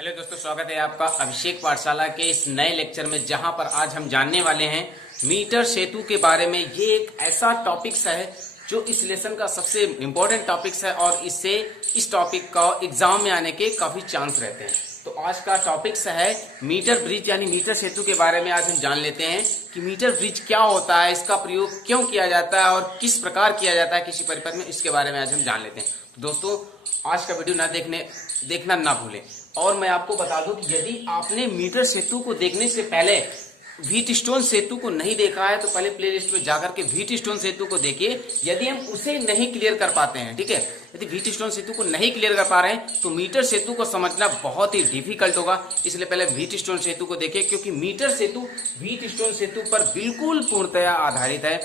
Hello दोस्तों, स्वागत है आपका अभिषेक पाठशाला के इस नए लेक्चर में, जहां पर आज हम जानने वाले हैं मीटर सेतु के बारे में। ये एक ऐसा टॉपिक्स है जो इस लेसन का सबसे इम्पोर्टेंट टॉपिक्स है और इससे इस टॉपिक का एग्जाम में आने के काफी चांस रहते हैं। तो आज का टॉपिक्स है मीटर ब्रिज यानी मीटर सेतु के बारे में। आज हम जान लेते हैं कि मीटर ब्रिज क्या होता है, इसका प्रयोग क्यों किया जाता है और किस प्रकार किया जाता है किसी परिपथ में, इसके बारे में आज हम जान लेते हैं। तो दोस्तों, आज का वीडियो देखना ना भूलें। और मैं आपको बता दूं कि यदि आपने मीटर सेतु को देखने से पहले व्हीटस्टोन सेतु को नहीं देखा है तो पहले प्लेलिस्ट में जाकर के व्हीटस्टोन सेतु को देखिए। यदि हम उसे नहीं क्लियर कर पाते हैं, ठीक है, यदि व्हीटस्टोन सेतु को नहीं क्लियर कर पा रहे हैं तो मीटर सेतु को समझना बहुत ही डिफिकल्ट होगा। इसलिए पहले व्हीटस्टोन सेतु को देखिए, क्योंकि मीटर सेतु व्हीटस्टोन सेतु पर बिल्कुल पूर्णतया आधारित है।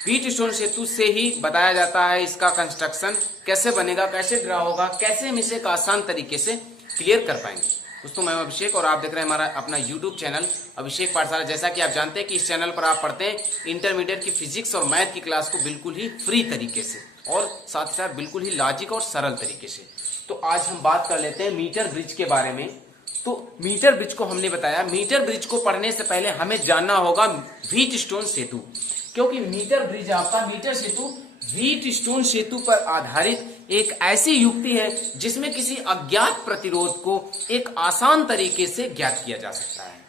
व्हीटस्टोन सेतु से ही बताया जाता है इसका कंस्ट्रक्शन कैसे बनेगा, कैसे ड्रा होगा, कैसे हम इसे एक आसान तरीके से क्लियर कर पाएंगे। दोस्तों, मैं अभिषेक और आप देख रहे हैं हमारा अपना यूट्यूब चैनल अभिषेक पाठशाला। जैसा कि आप जानते हैं कि इस चैनल पर आप पढ़ते हैं इंटरमीडिएट की फिजिक्स और मैथ की क्लास को बिल्कुल ही फ्री तरीके से और साथ ही साथ बिल्कुल ही लॉजिक और सरल तरीके से। तो आज हम बात कर लेते हैं मीटर ब्रिज के बारे में। तो मीटर ब्रिज को हमने बताया, मीटर ब्रिज को पढ़ने से पहले हमें जानना होगा व्हीटस्टोन सेतु, क्योंकि मीटर ब्रिज आपका मीटर सेतु व्हीटस्टोन सेतु पर आधारित एक ऐसी युक्ति है जिसमें किसी अज्ञात प्रतिरोध को एक आसान तरीके से ज्ञात किया जा सकता है।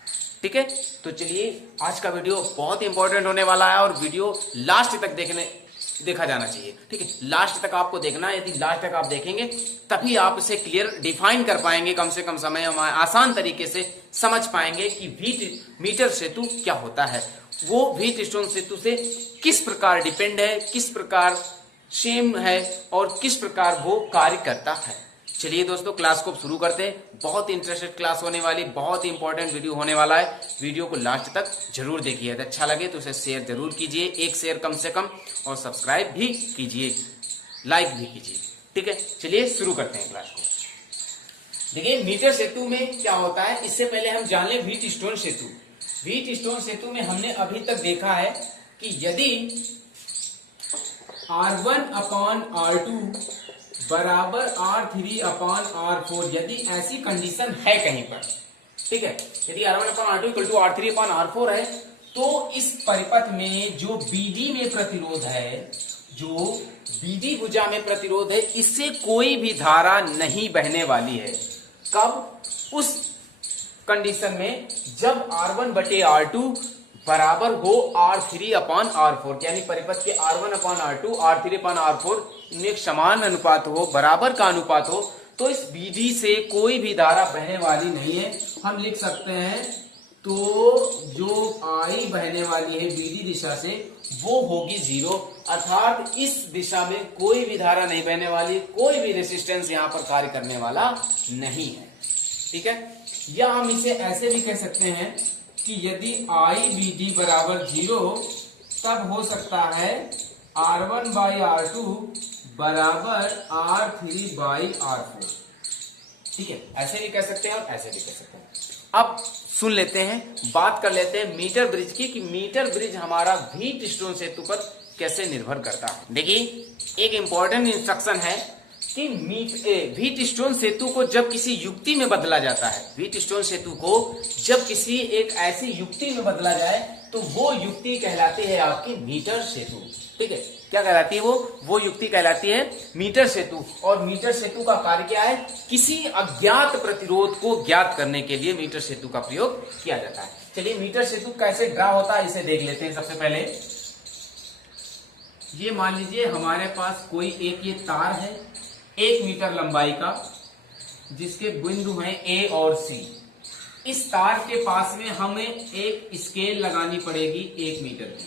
ठीक है, तो चलिए, आज का वीडियो बहुत इंपॉर्टेंट होने वाला है और वीडियो लास्ट तक देखा जाना चाहिए। ठीक है, लास्ट तक आपको देखना है। यदि लास्ट तक आप देखेंगे तभी आप इसे क्लियर डिफाइन कर पाएंगे, कम से कम समय में आसान तरीके से समझ पाएंगे कि मीटर सेतु क्या होता है, वो व्हीटस्टोन सेतु से किस प्रकार डिपेंड है, किस प्रकार सेम है और किस प्रकार वो कार्य करता है। चलिए दोस्तों, क्लास को शुरू करते हैं। बहुत इंटरेस्टेड क्लास होने वाली, बहुत ही इंपॉर्टेंट वीडियो होने वाला है। वीडियो को लास्ट तक जरूर देखिए। यदि अच्छा लगे तो उसे शेयर जरूर कीजिए, एक शेयर कम से कम, और सब्सक्राइब भी कीजिए, लाइक भी कीजिए। ठीक है, चलिए शुरू करते हैं क्लास को। देखिए, मीटर सेतु में क्या होता है, इससे पहले हम जान लें व्हीटस्टोन सेतु। व्हीटस्टोन सेतु में हमने अभी तक देखा है कि यदि R1/R2 बराबर R3/R4, यदि ऐसी कंडीशन है कहीं पर, ठीक है, यदि R1/R2 = R3/R4 है, तो इस परिपथ में जो BD में प्रतिरोध है, जो BD भुजा में प्रतिरोध है, इससे कोई भी धारा नहीं बहने वाली है। कब? उस कंडीशन में जब R1/R2 बराबर हो R3/R4, यानी परिपथ के R1/R2 R3/R4 इनमें एक समान अनुपात हो, बराबर का अनुपात हो, तो इस BD से कोई भी धारा बहने वाली नहीं है। हम लिख सकते हैं तो जो I बहने वाली है BD दिशा से वो होगी 0, अर्थात इस दिशा में कोई भी धारा नहीं बहने वाली, कोई भी रेजिस्टेंस यहां पर कार्य करने वाला नहीं है। ठीक है, या हम इसे ऐसे भी कह सकते हैं कि यदि IBD बराबर 0, तब हो सकता है R1/R2 बराबर R3/R4। ठीक है, ऐसे भी कह सकते हैं और ऐसे भी कह सकते हैं। अब सुन लेते हैं, बात कर लेते हैं मीटर ब्रिज की, कि मीटर ब्रिज हमारा व्हीटस्टोन सेतु पर कैसे निर्भर करता है। देखिए, एक इंपॉर्टेंट इंस्ट्रक्शन है कि व्हीटस्टोन सेतु को जब किसी युक्ति में बदला जाता है, व्हीटस्टोन सेतु को जब किसी एक ऐसी युक्ति में बदला जाए तो वो युक्ति कहलाती है आपकी मीटर सेतु। ठीक है, क्या कहलाती है वो युक्ति कहलाती है मीटर सेतु। और मीटर सेतु का कार्य क्या है? किसी अज्ञात प्रतिरोध को ज्ञात करने के लिए मीटर सेतु का प्रयोग किया जाता है। चलिए, मीटर सेतु कैसे ड्रा होता है इसे देख लेते हैं। सबसे पहले ये मान लीजिए हमारे पास कोई एक ये तार है 1 मीटर लंबाई का, जिसके बिंदु हैं A और C। इस तार के पास में हमें एक स्केल लगानी पड़ेगी 1 मीटर की।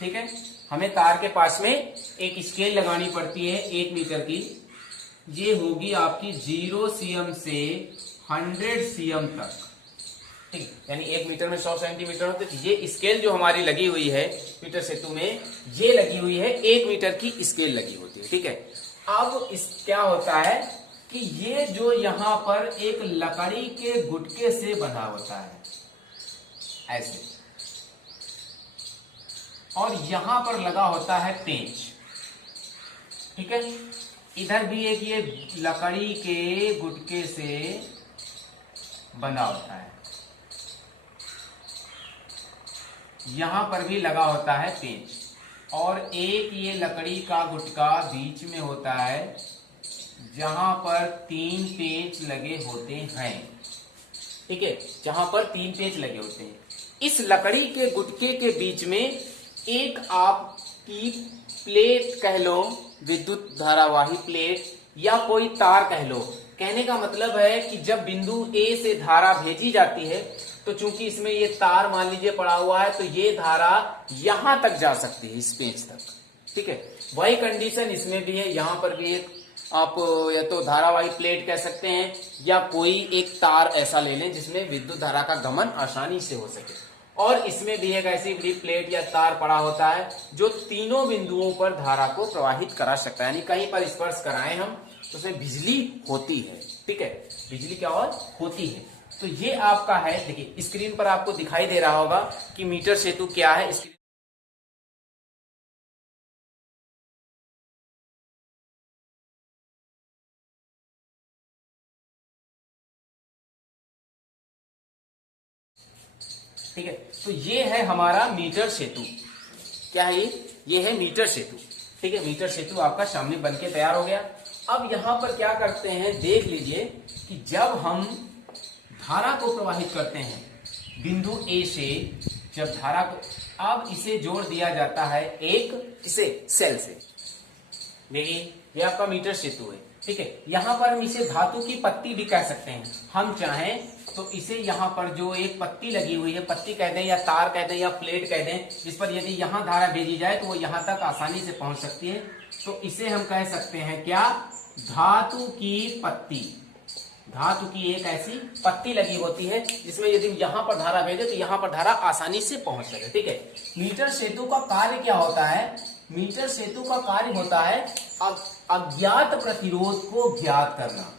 ठीक है, हमें तार के पास में एक स्केल लगानी पड़ती है 1 मीटर की। ये होगी आपकी 0 cm से 100 cm तक। ठीक, यानी 1 मीटर में 100 सेंटीमीटर होते। तो ये स्केल जो हमारी लगी हुई है मीटर सेतु में, ये लगी हुई है 1 मीटर की स्केल लगी होती है। ठीक है, अब इस क्या होता है कि ये जो यहां पर एक लकड़ी के गुटके से बना होता है ऐसे, और यहां पर लगा होता है पेंच। ठीक है, इधर भी एक ये लकड़ी के गुटके से बंधा होता है, यहां पर भी लगा होता है पेंच, और एक ये लकड़ी का गुटका बीच में होता है जहां पर 3 पेंच लगे होते हैं। ठीक है, जहां पर 3 पेंच लगे होते हैं। इस लकड़ी के गुटके के बीच में एक आपकी प्लेट कह लो, विद्युत धारावाही प्लेट या कोई तार कह लो। कहने का मतलब है कि जब बिंदु ए से धारा भेजी जाती है तो चूंकि इसमें ये तार मान लीजिए पड़ा हुआ है, तो ये धारा यहां तक जा सकती है, इस पेंच तक। ठीक है, वही कंडीशन इसमें भी है। यहां पर भी एक आप या तो धारावाही प्लेट कह सकते हैं या कोई एक तार ऐसा ले लें जिसमें विद्युत धारा का गमन आसानी से हो सके, और इसमें भी एक ऐसी बड़ी प्लेट या तार पड़ा होता है जो तीनों बिंदुओं पर धारा को प्रवाहित करा सकता है। यानी कहीं पर स्पर्श कराएं हम तो उसमें बिजली होती है। ठीक है, बिजली क्या होती है। तो ये आपका है, देखिए स्क्रीन पर आपको दिखाई दे रहा होगा कि मीटर सेतु क्या है। ठीक है, तो ये है हमारा मीटर सेतु। क्या है ये है मीटर सेतु। ठीक है, मीटर सेतु आपका सामने बनके तैयार हो गया। अब यहां पर क्या करते हैं, देख लीजिए कि जब हम धारा को प्रवाहित करते हैं बिंदु ए से, जब धारा को, अब इसे जोड़ दिया जाता है एक इसे सेल से। देखिए ये आपका मीटर सेतु है। ठीक है, यहां पर हम इसे धातु की पत्ती भी कह सकते हैं। हम चाहें तो इसे यहां पर जो एक पत्ती लगी हुई है, पत्ती कह दें या तार कह दें या प्लेट कह दें, जिस पर यदि यहां धारा भेजी जाए तो वो यहां तक आसानी से पहुंच सकती है, तो इसे हम कह सकते हैं क्या, धातु की पत्ती। धातु की एक ऐसी पत्ती लगी होती है जिसमें यदि यहां पर धारा भेजे तो यहां पर धारा आसानी से पहुंच सके। ठीक है, मीटर सेतु का कार्य क्या होता है, मीटर सेतु का कार्य होता है अज्ञात प्रतिरोध को ज्ञात करना।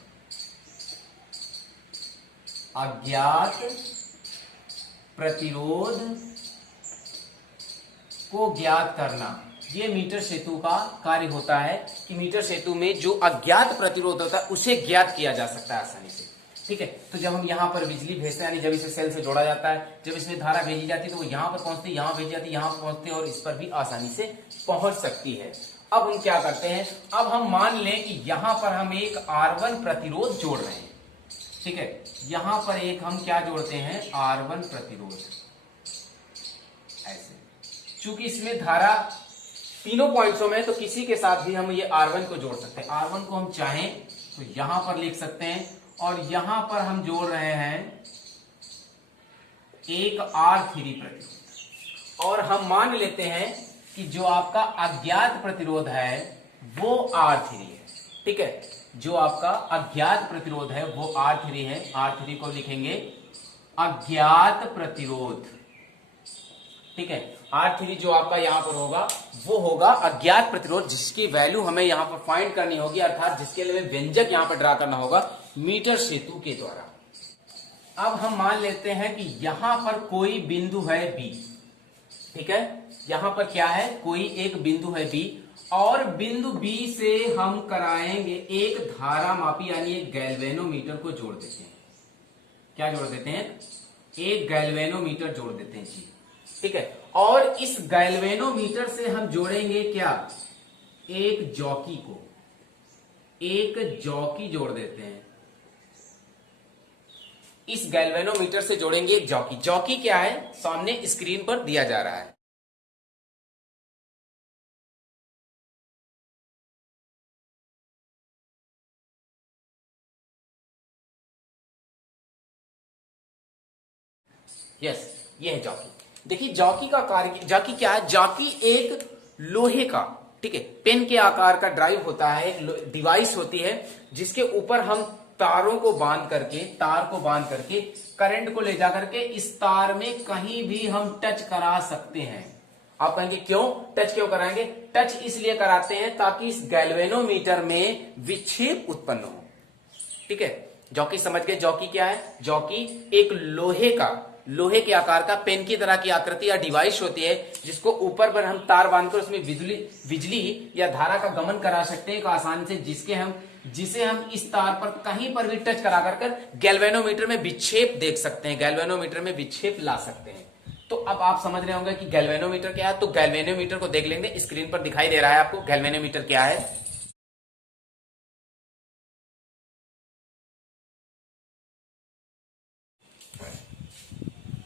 अज्ञात प्रतिरोध को ज्ञात करना, ये मीटर सेतु का कार्य होता है कि मीटर सेतु में जो अज्ञात प्रतिरोध होता है उसे ज्ञात किया जा सकता है आसानी से। ठीक है, तो जब हम यहां पर बिजली भेजते हैं, यानी जब इसे सेल से जोड़ा जाता है, जब इसमें धारा भेजी जाती है तो वो यहां पर पहुंचती है, यहां भेजी जाती है, यहां पर पहुंचती है, और इस पर भी आसानी से पहुंच सकती है। अब हम क्या करते हैं, अब हम मान लें कि यहां पर हम एक R1 प्रतिरोध जोड़ रहे हैं। ठीक है, यहां पर एक हम क्या जोड़ते हैं, R1 प्रतिरोध। ऐसे चूंकि इसमें धारा तीनों पॉइंट्सों में, तो किसी के साथ भी हम ये R1 को जोड़ सकते हैं। R1 को हम चाहें तो यहां पर लिख सकते हैं, और यहां पर हम जोड़ रहे हैं एक R3 प्रतिरोध, और हम मान लेते हैं कि जो आपका अज्ञात प्रतिरोध है वो R3 है। ठीक है, जो आपका अज्ञात प्रतिरोध है वो R3 है। R3 को लिखेंगे अज्ञात प्रतिरोध। ठीक है, R3 जो आपका यहां पर होगा वो होगा अज्ञात प्रतिरोध, जिसकी वैल्यू हमें यहां पर फाइंड करनी होगी, अर्थात जिसके लिए व्यंजक यहां पर ड्रा करना होगा मीटर सेतु के द्वारा। अब हम मान लेते हैं कि यहां पर कोई बिंदु है B। ठीक है, यहां पर क्या है, कोई एक बिंदु है B, और बिंदु B से हम कराएंगे एक धारा मापी, यानी एक गैल्वेनोमीटर को जोड़ देते हैं। क्या जोड़ देते हैं, एक गैल्वेनोमीटर जोड़ देते हैं जी। ठीक है, और इस गैल्वेनोमीटर से हम जोड़ेंगे क्या, एक जॉकी को, एक जॉकी जोड़ देते हैं। इस गैल्वेनोमीटर से जोड़ेंगे एक जॉकी। जॉकी क्या है, सामने स्क्रीन पर दिया जा रहा है। यस, ये है जॉकी। देखिए जॉकी का कार्य, जॉकी क्या है, जॉकी एक लोहे का, ठीक है, पेन के आकार का ड्राइव होता है, एक डिवाइस होती है जिसके ऊपर हम तारों को बांध करके, तार को बांध करके करंट को ले जा करके इस तार में कहीं भी हम टच करा सकते हैं। आप कहेंगे क्यों टच क्यों कराएंगे, टच इसलिए कराते हैं ताकि इस गैल्वेनोमीटर में विक्षेप उत्पन्न हो। ठीक है, जॉकी समझ गए, जॉकी क्या है, जॉकी एक लोहे का लोहे के आकार का पेन की तरह की आकृति या डिवाइस होती है, जिसको ऊपर पर हम तार बांधकर उसमें बिजली या धारा का गमन करा सकते हैं आसानी से, जिसे हम इस तार पर कहीं पर भी टच करा कर गैल्वेनोमीटर में विक्षेप देख सकते हैं, गैल्वेनोमीटर में विक्षेप ला सकते हैं। तो अब आप समझ रहे होंगे कि गैल्वेनोमीटर क्या है। तो गैल्वेनोमीटर को देख लेंगे, स्क्रीन पर दिखाई दे रहा है आपको गैल्वेनोमीटर क्या है।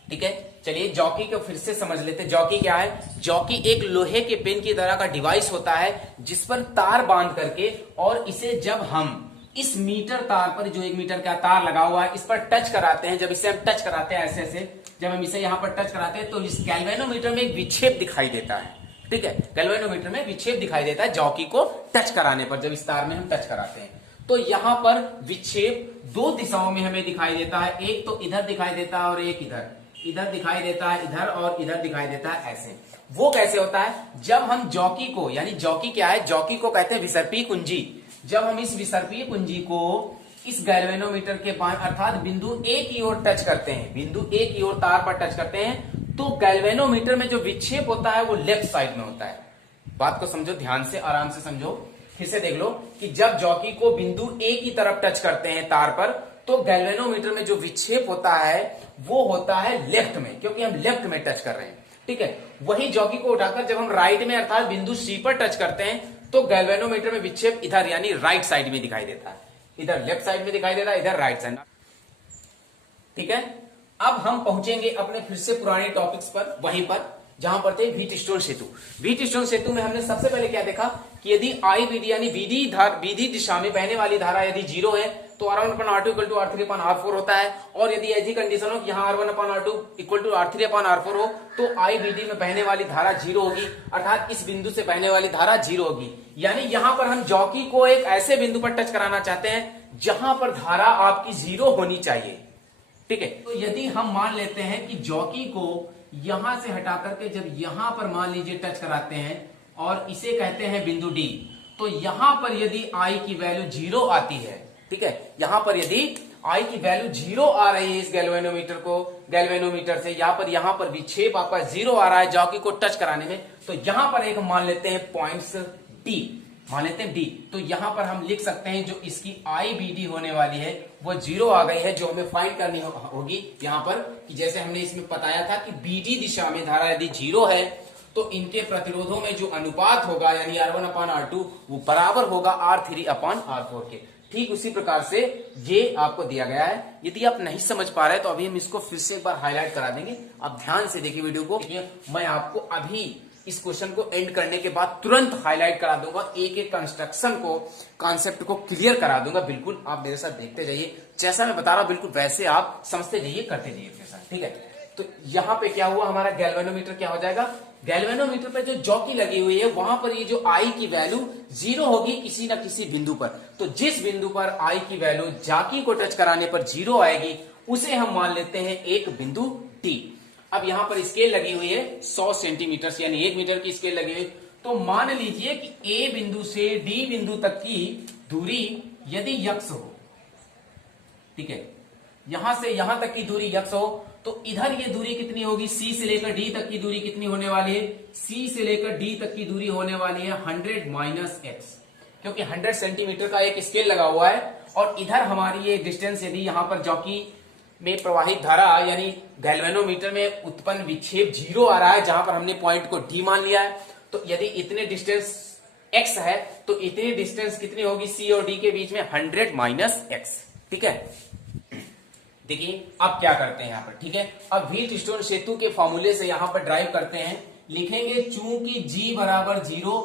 ठीक है, चलिए जॉकी को फिर से समझ लेते हैं। जॉकी क्या है? जॉकी एक लोहे के पेन की तरह का डिवाइस होता है, जिस पर तार बांध करके और इसे जब हम इस मीटर तार पर, जो 1 मीटर का तार लगा हुआ है, इस पर टच कराते हैं, जब इसे हम टच कराते हैं ऐसे ऐसे, जब हम इसे यहां पर टच कराते हैं तो इस गैल्वेनोमीटर में एक विक्षेप दिखाई देता है। ठीक है, गैल्वेनोमीटर में विक्षेप दिखाई देता है जॉकी को टच कराने पर, जब इस तार में हम टच कराते हैं तो यहां पर विक्षेप 2 दिशाओं में हमें दिखाई देता है। एक तो इधर दिखाई देता है और एक इधर दिखाई देता है, इधर और इधर दिखाई देता है ऐसे। वो कैसे होता है? जब हम जॉकी को, यानी जॉकी क्या है? जॉकी को कहते हैं विसर्पीय कुंजी। जब हम इस विसर्पीय कुंजी को इस गैल्वेनोमीटर के पास अर्थात बिंदु ए की ओर टच करते हैं, बिंदु ए की ओर तार पर टच करते हैं, तो गैल्वेनोमीटर में जो विक्षेप होता है वो लेफ्ट साइड में होता है। बात को समझो, ध्यान से, आराम से समझो, फिर से देख लो कि जब जॉकी को बिंदु ए की तरफ टच करते हैं तार पर, तो गैल्वेनोमीटर में जो विक्षेप होता है वो होता है लेफ्ट में, क्योंकि हम लेफ्ट में टच कर रहे हैं। ठीक है, वही जॉकी को उठाकर जब हम राइट में अर्थात बिंदु सी पर टच करते हैं तो गैल्वेनोमीटर में विक्षेप इधर यानी राइट साइड में दिखाई देता है। इधर लेफ्ट साइड में दिखाई देता है, इधर राइट साइड। ठीक है, अब हम पहुंचेंगे अपने फिर से पुराने टॉपिक्स पर, वहीं पर जहां पर थे व्हीटस्टोन सेतु। व्हीटस्टोन सेतु में हमने सबसे पहले क्या देखा कि यदि आई विधि यानी विधि दिशा में बहने वाली धारा यदि 0 है तो R1/R2 इक्वल टू R3/R4 होता है, और यदि ऐसी कंडीशन हो कि यहाँ R1/R2 इक्वल टू R3/R4 हो तो आई विधि में बहने वाली धारा 0 होगी, अर्थात इस बिंदु से बहने वाली धारा 0 होगी। यानी यहां पर हम जॉकी को एक ऐसे बिंदु पर टच कराना चाहते हैं जहां पर धारा आपकी 0 होनी चाहिए। ठीक है, तो यदि हम मान लेते हैं कि जॉकी को यहां से हटा करके जब यहां पर मान लीजिए टच कराते हैं और इसे कहते हैं बिंदु डी, तो यहां पर यदि आई की वैल्यू 0 आती है, ठीक है, यहां पर यदि आई की वैल्यू 0 आ रही है इस गैल्वेनोमीटर से, यहां पर विक्षेप आपका 0 आ रहा है जॉकी को टच कराने में, तो यहां पर एक मान लेते हैं पॉइंट्स डी, मान लेते हैं डी। तो यहां पर हम लिख सकते हैं जो इसकी आई बी डी होने वाली है वो 0 आ गई है, जो हमें फाइंड करनी होगी यहां पर, कि जैसे हमने इसमें बताया था कि बीडी दिशा में धारा यदि 0 है तो इनके प्रतिरोधों में जो अनुपात होगा यानी R1/R2 वो बराबर होगा R3/R4 के। ठीक उसी प्रकार से ये आपको दिया गया है। यदि आप नहीं समझ पा रहे तो अभी हम इसको फिर से एक बार हाईलाइट करा देंगे। आप ध्यान से देखिए वीडियो को, मैं आपको अभी इस क्वेश्चन को एंड करने के बाद तुरंत हाईलाइट करा दूंगा, एक एक कंस्ट्रक्शन को, कॉन्सेप्ट को क्लियर करा दूंगा। बिल्कुल आप मेरे साथ देखते जाइए, जैसा मैं बता रहा हूं बिल्कुल वैसे आप समझते जाइए, करते जाइए मेरे साथ। ठीक है, तो यहां पे क्या हुआ, हमारा गैल्वेनोमीटर क्या हो जाएगा, गैल्वेनोमीटर पे जो जॉकी लगी हुई है वहां पर ये जो आई की वैल्यू 0 होगी किसी ना किसी बिंदु पर। तो जिस बिंदु पर आई की वैल्यू जॉकी को टच कराने पर 0 आएगी उसे हम मान लेते हैं एक बिंदु टी। अब यहां पर स्केल लगी हुई है 100 सेंटीमीटर यानी 1 मीटर की स्केल लगी हुई, तो मान लीजिए कि ए बिंदु से डी बिंदु तक की दूरी यदि यक्स हो, ठीक है, यहां से यहां तक की दूरी यक्स हो, तो इधर ये दूरी कितनी होगी, सी से लेकर डी तक की दूरी कितनी होने वाली है, सी से लेकर डी तक की दूरी होने वाली है 100 माइनस एक्स, क्योंकि 100 सेंटीमीटर का एक स्केल लगा हुआ है, और इधर हमारी ये डिस्टेंस यदि यहां पर जॉकी में प्रवाहित धारा यानी गैल्वेनोमीटर में उत्पन्न विक्षेप 0 आ रहा है, जहां पर हमने पॉइंट को डी मान लिया है, तो यदि इतने डिस्टेंस एक्स है तो इतनी डिस्टेंस कितनी होगी सी और डी के बीच में 100 माइनस एक्स। ठीक है, देखिए अब क्या करते हैं यहां पर, ठीक है, अब व्हीटस्टोन सेतु के फॉर्मूले से यहां पर ड्राइव करते हैं, लिखेंगे चूंकि G बराबर 0,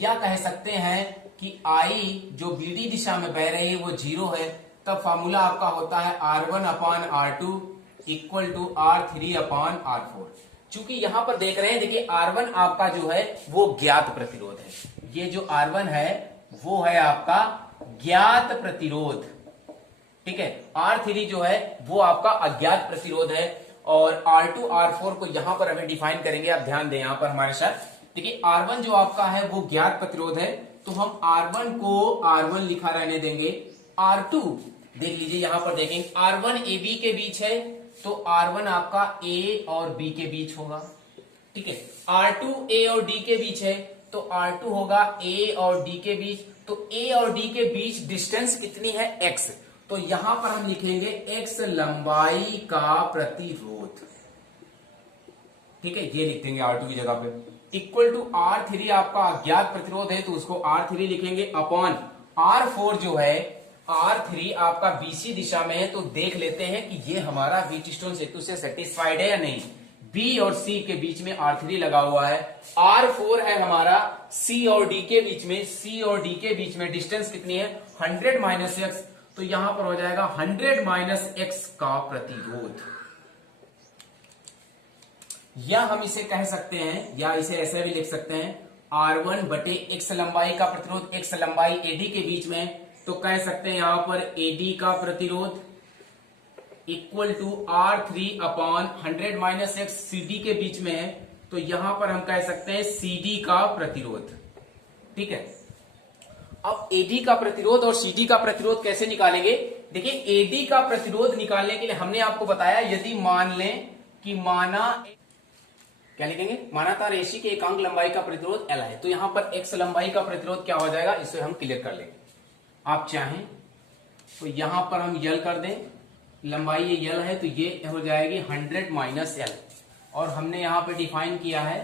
या कह सकते हैं कि I जो बीडी दिशा में बह रही है वो 0 है, तब फॉर्मूला आपका होता है R1/R2 इक्वल टू R3/R4। चूंकि यहां पर देख रहे हैं, देखिए R1 आपका जो है वो ज्ञात प्रतिरोध है, ये जो R1 है वो है आपका ज्ञात प्रतिरोध, ठीक है, R3 जो है वो आपका अज्ञात प्रतिरोध है, और R2 R4 को यहां पर हमें डिफाइन करेंगे। आप ध्यान दें यहां पर हमारे साथ, देखिए R1 जो आपका है वो ज्ञात प्रतिरोध है, तो हम R1 को R1 लिखा रहने देंगे, R2 देख लीजिए यहां पर देखेंगे R1 AB के बीच है, तो R1 आपका A और B के बीच होगा, ठीक है। R2 A और D के बीच है, तो R2 होगा A और D के बीच। तो A और D के बीच डिस्टेंस कितनी है? X। तो यहां पर हम लिखेंगे X लंबाई का प्रतिरोध, ठीक है, ये लिख देंगे R2 की जगह पे। इक्वल टू R3 आपका अज्ञात प्रतिरोध है, तो उसको R3 लिखेंगे अपॉन R4 जो है, R3 आपका BC दिशा में है, तो देख लेते हैं कि ये हमारा व्हीटस्टोन सेतु से सेटिस्फाइड है या नहीं। B और C के बीच में R3 लगा हुआ है, R4 है हमारा C और D के बीच में, C और D के बीच में डिस्टेंस कितनी है? 100 माइनस एक्स। तो यहां पर हो जाएगा 100 माइनस एक्स का प्रतिरोध, या हम इसे कह सकते हैं, या इसे ऐसे भी लिख सकते हैं, R1 बटे x लंबाई का प्रतिरोध, x लंबाई AD के बीच में, तो कह सकते हैं यहां पर AD का प्रतिरोध equal to R3 upon 100 minus x CD के बीच में है, तो यहां पर हम कह सकते हैं CD का प्रतिरोध, ठीक है। अब AD का प्रतिरोध और CD का प्रतिरोध कैसे निकालेंगे? देखिए, AD का प्रतिरोध निकालने के लिए हमने आपको बताया, यदि मान लें कि क्या लिखेंगे? माना तार AC के एकांक लंबाई का प्रतिरोध L है, तो यहां पर X लंबाई का प्रतिरोध क्या हो जाएगा, इसे हम क्लियर कर लेंगे। आप चाहें तो यहां पर हम L कर दें, लंबाई ये L है, तो ये हो जाएगी 100 माइनस L। और हमने यहां पर डिफाइन किया है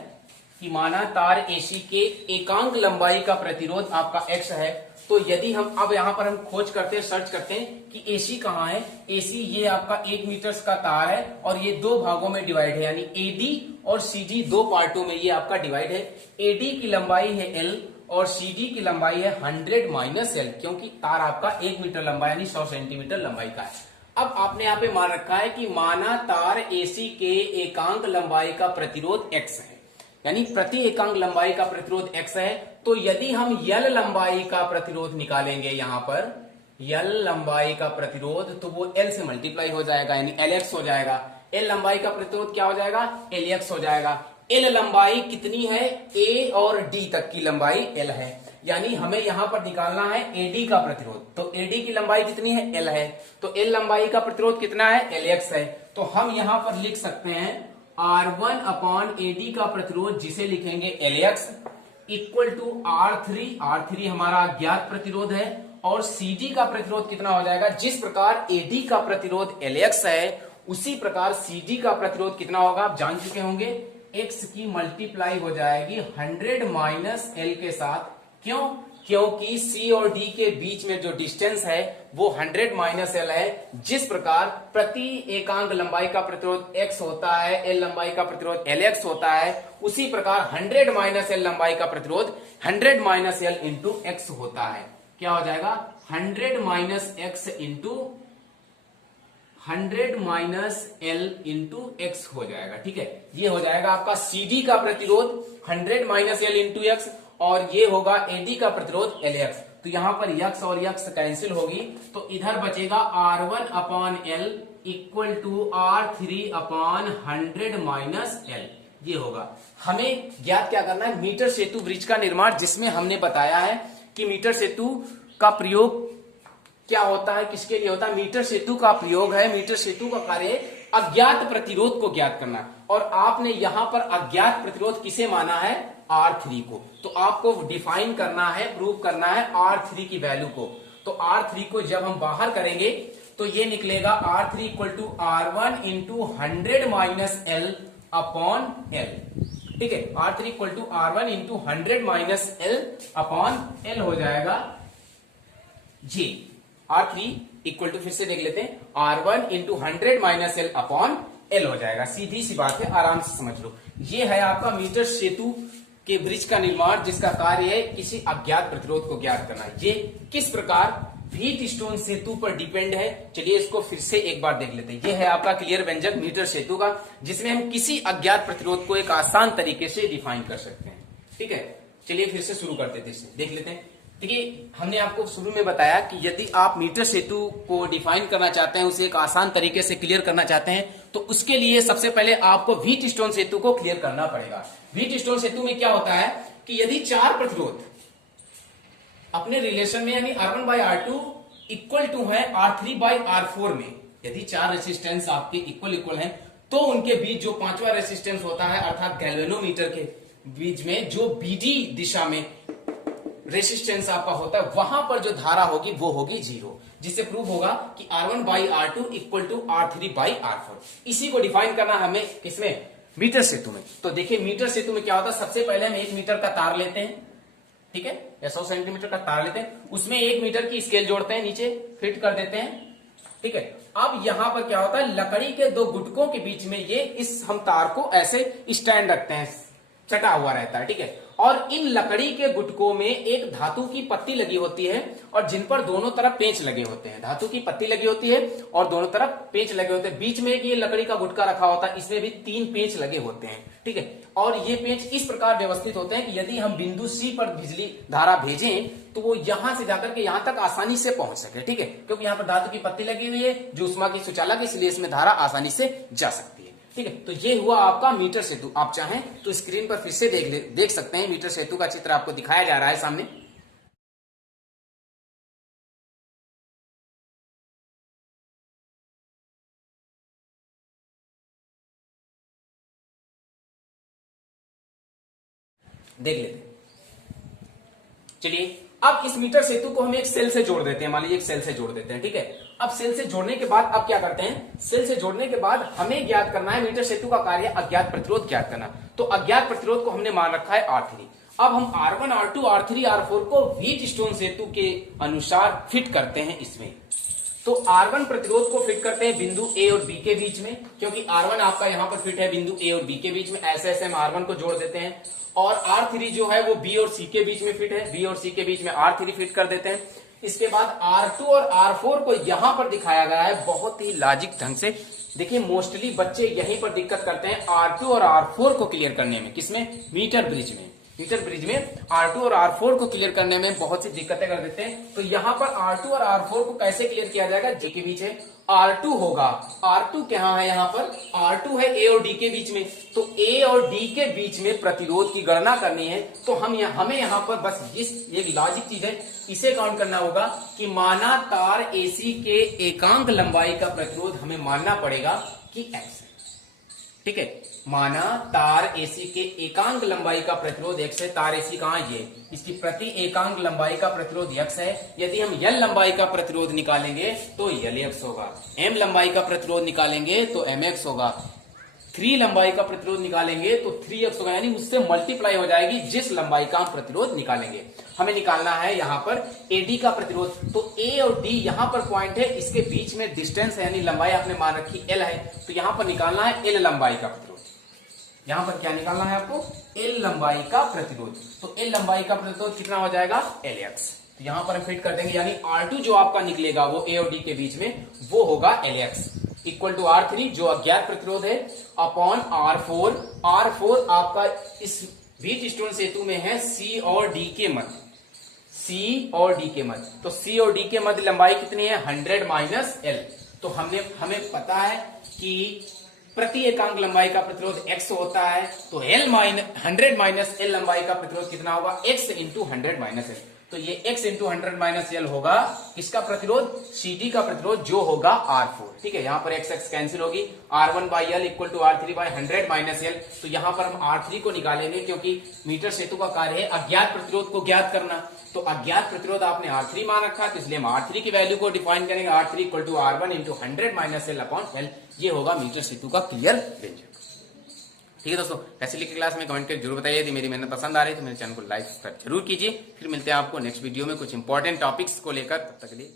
कि माना तार AC के एकांक लंबाई का प्रतिरोध आपका X है, तो यदि हम अब यहां पर हम खोज करते हैं, सर्च करते हैं कि AC कहां है। AC ये आपका 1 मीटर का तार है और ये दो भागों में डिवाइड है, यानी AD और CD दो पार्टों में ये आपका डिवाइड है। AD की लंबाई है L और CD की लंबाई है 100 माइनस L, क्योंकि तार आपका 1 मीटर लंबा यानी 100 सेंटीमीटर लंबाई का है। अब आपने यहाँ पे मान रखा है कि माना तार AC के एकांक लंबाई का प्रतिरोध X है, यानी प्रति एकांक लंबाई का प्रतिरोध X है, तो यदि हम L लंबाई का प्रतिरोध निकालेंगे, यहां पर L लंबाई का प्रतिरोध, तो वो L से मल्टीप्लाई हो जाएगा, यानी LX हो जाएगा। L लंबाई का प्रतिरोध क्या हो जाएगा? LX हो जाएगा। L लंबाई कितनी है? A और D तक की लंबाई L है, यानी हमें यहां पर निकालना है AD का प्रतिरोध। तो AD की लंबाई कितनी है? L है, तो L लंबाई का प्रतिरोध कितना है? LX है। तो हम यहां पर लिख सकते हैं R1 अपॉन AD का प्रतिरोध, जिसे लिखेंगे LX, इक्वल टू R3 हमारा अज्ञात प्रतिरोध है, और CD का प्रतिरोध कितना हो जाएगा? जिस प्रकार AD का प्रतिरोध LX है, उसी प्रकार CD का प्रतिरोध कितना होगा आप जान चुके होंगे, X की मल्टीप्लाई हो जाएगी 100 माइनस L के साथ। क्यों? क्योंकि C और D के बीच में जो डिस्टेंस है वो 100 माइनस L है। जिस प्रकार प्रति एकांक लंबाई का प्रतिरोध X होता है, L लंबाई का प्रतिरोध LX होता है, उसी प्रकार 100 माइनस L लंबाई का प्रतिरोध 100 माइनस L इंटू X होता है। क्या हो जाएगा? 100 minus X into 100 minus L into X हो जाएगा, ठीक है। ये हो जाएगा आपका CD का प्रतिरोध 100 माइनस L इंटू X, और ये होगा AD का प्रतिरोध LX। तो यहां पर X और X कैंसिल होगी, तो इधर बचेगा R1 upon L equal to R3 upon 100 minus L, ये होगा। हमें ज्ञात क्या करना है? मीटर सेतु ब्रिज का निर्माण, जिसमें हमने बताया है कि मीटर सेतु का प्रयोग क्या होता है, किसके लिए होता है? मीटर सेतु का प्रयोग है, मीटर सेतु का कार्य अज्ञात प्रतिरोध को ज्ञात करना, और आपने यहां पर अज्ञात प्रतिरोध किसे माना है? R3 को। तो आपको डिफाइन करना है, प्रूव करना है R3 की वैल्यू को। तो R3 को जब हम बाहर करेंगे तो ये निकलेगा R3 equal to R1 into 100 minus L upon L, ठीक है। R3 equal to R1 into 100 minus L upon L हो जाएगा जी। R3 इक्वल टू, फिर से देख लेते हैं, R1 into 100 minus L upon L हो जाएगा। सीधी सी बात है, आराम से समझ लो। ये है आपका मीटर सेतु के ब्रिज का निर्माण, जिसका कार्य है किसी अज्ञात प्रतिरोध को ज्ञात करना। ये किस प्रकार व्हीटस्टोन सेतु पर डिपेंड है, चलिए इसको फिर से एक बार देख लेते हैं। ये है आपका क्लियर व्यंजक मीटर सेतु का, जिसमें हम किसी अज्ञात प्रतिरोध को एक आसान तरीके से डिफाइन कर सकते हैं, ठीक है। चलिए फिर से शुरू करते थे, देख लेते हैं। देखिए, हमने आपको शुरू में बताया कि यदि आप मीटर सेतु को डिफाइन करना चाहते हैं, उसे एक आसान तरीके से क्लियर करना चाहते हैं, तो उसके लिए सबसे पहले आपको व्हीटस्टोन सेतु को क्लियर करना पड़ेगा। व्हीटस्टोन सेतु में क्या होता है कि यदि चार प्रतिरोध अपने रिलेशन में, यानी R1 by R2 equal to है R3 बाई R4 में, यदि 4 रेसिस्टेंस आपके इक्वल इक्वल हैं तो उनके बीच जो 5वां रेसिस्टेंस होता है अर्थात गैल्वेनोमीटर के बीच में जो बीडी दिशा में रेसिस्टेंस आपका होता है वहां पर जो धारा होगी वो होगी 0, जिससे प्रूव होगा कि R1 by R2 equal to R3 by R4। इसी को डिफाइन करना हमें किसमें, मीटर सेतु में। तो देखिए मीटर सेतु में क्या होता है, सबसे पहले हम 1 मीटर का तार लेते हैं, ठीक है, या 100 सेंटीमीटर का तार लेते हैं, उसमें 1 मीटर की स्केल जोड़ते हैं, नीचे फिट कर देते हैं, ठीक है। अब यहां पर क्या होता है, लकड़ी के 2 गुटकों के बीच में ये इस हम तार को ऐसे स्टैंड रखते हैं, चटा हुआ रहता है, ठीक है। और इन लकड़ी के गुटकों में एक धातु की पत्ती लगी होती है और जिन पर दोनों तरफ पेंच लगे होते हैं, धातु की पत्ती लगी होती है और दोनों तरफ पेंच लगे होते हैं। बीच में एक ये लकड़ी का गुटका रखा होता है, इसमें भी 3 पेंच लगे होते हैं, ठीक है। और ये पेंच इस प्रकार व्यवस्थित होते हैं कि यदि हम बिंदु सी पर बिजली धारा भेजें तो वो यहां से जाकर के यहां तक आसानी से पहुंच सके, ठीक है, क्योंकि यहां पर धातु की पत्ती लगी हुई है जो उष्मा की सुचालक, इसलिए इसमें धारा आसानी से जा सकती है, ठीक है। तो ये हुआ आपका मीटर सेतु। आप चाहें तो स्क्रीन पर फिर से देख सकते हैं, मीटर सेतु का चित्र आपको दिखाया जा रहा है सामने। देख लेते हैं, चलिए। अब इस मीटर सेतु को हम एक सेल से जोड़ देते हैं, मान लीजिए एक सेल से जोड़ देते हैं, ठीक है। अब सेल से जोड़ने के बाद अब क्या करते हैं, सेल से जोड़ने के बाद हमें ज्ञात करना है, मीटर सेतु का कार्य अज्ञात प्रतिरोध ज्ञात करना। तो अज्ञात प्रतिरोध को हमने मान रखा है R3। अब हम R1, R2, R3, R4 को व्हीटस्टोन सेतु के अनुसार फिट करते हैं इसमें। तो R1 प्रतिरोध को फिट करते हैं बिंदु A और B के बीच में, क्योंकि R1 आपका यहां पर फिट है बिंदु A और B के बीच में, ऐसे ऐसे हम R1 को जोड़ देते हैं। और R3 जो है वो B और C के बीच में फिट है, B और C के बीच में R3 फिट कर देते हैं। इसके बाद R2 और R4 को यहां पर दिखाया गया है बहुत ही लॉजिक ढंग से। देखिए मोस्टली बच्चे यहीं पर दिक्कत करते हैं R2 और R4 को क्लियर करने में, किसमें, मीटर ब्रिज में। मीटर ब्रिज में R2 और R4 को क्लियर करने में बहुत सी दिक्कतें कर देते हैं। तो यहां पर R2 और R4 को कैसे क्लियर किया जाएगा, J के बीच है, R2 होगा, R2 कहां है, यहां पर R2 है A और D के बीच में। तो A और D के बीच में प्रतिरोध की गणना करनी है, तो हमें यहां पर बस ये लॉजिक चीज है, इसे काउंट करना होगा कि माना तार AC के एकांक लंबाई का प्रतिरोध हमें मानना पड़ेगा कि X, ठीक है। माना तार AC के एकांक लंबाई का प्रतिरोध X है, तार AC कहां है, ये, इसकी प्रति एकांक लंबाई का प्रतिरोध X है। यदि हम L लंबाई का प्रतिरोध निकालेंगे तो LX होगा, M लंबाई का प्रतिरोध निकालेंगे तो MX होगा, 3 लंबाई का प्रतिरोध निकालेंगे तो 3X होगा, यानी उससे मल्टीप्लाई हो जाएगी जिस लंबाई का हम प्रतिरोध निकालेंगे। हमें निकालना है यहां पर AD का प्रतिरोध। तो A और D यहां पर पॉइंट है, इसके बीच में डिस्टेंस है, यानी लंबाई आपने मान रखी L है, तो यहां पर निकालना है L लंबाई का प्रतिरोध। यहां पर क्या निकालना है आपको, L लंबाई का प्रतिरोध। तो L लंबाई का प्रतिरोध कितना हो जाएगा, LX। तो यहां पर हम फिट कर देंगे, यानी R2 जो आपका निकलेगा वो A और D के बीच में वो होगा LX इक्वल टू R3 जो अज्ञात प्रतिरोध है अपॉन R4। R4 आपका इस व्हीटस्टोन सेतु में है C और D के मध्य, C और D के मध्य। तो C और D के मध्य लंबाई कितनी है, 100 माइनस L। तो हमें पता है कि प्रति एकांक लंबाई का प्रतिरोध X होता है, तो 100 माइनस L लंबाई का प्रतिरोध कितना होगा, X इंटू 100 माइनस L। तो ये X इंटू 100 माइनस L होगा किसका प्रतिरोध, CD का प्रतिरोध जो होगा R4, ठीक है। यहां पर X कैंसिल होगी, R1 by L equal to R3 by 100 minus L। तो यहां पर हम R3 को निकालेंगे, क्योंकि मीटर सेतु का कार्य है अज्ञात प्रतिरोध को ज्ञात करना। तो अज्ञात प्रतिरोध आपने R3 मान रखा, तो इसलिए हम R3 की वैल्यू को डिफाइन करेंगे, R3 equal to R1 into 100 minus L upon L। ये होगा मीटर सेतु का क्लियर रेंज। ठीक है दोस्तों, ऐसे लिखी क्लास में कमेंट करके जरूर बताइए। यदि मेरी मेहनत पसंद आ रही है तो मेरे चैनल को लाइक सब्सक्राइब जरूर कीजिए। फिर मिलते हैं आपको नेक्स्ट वीडियो में कुछ इंपॉर्टेंट टॉपिक्स को लेकर, तब तक के लिए।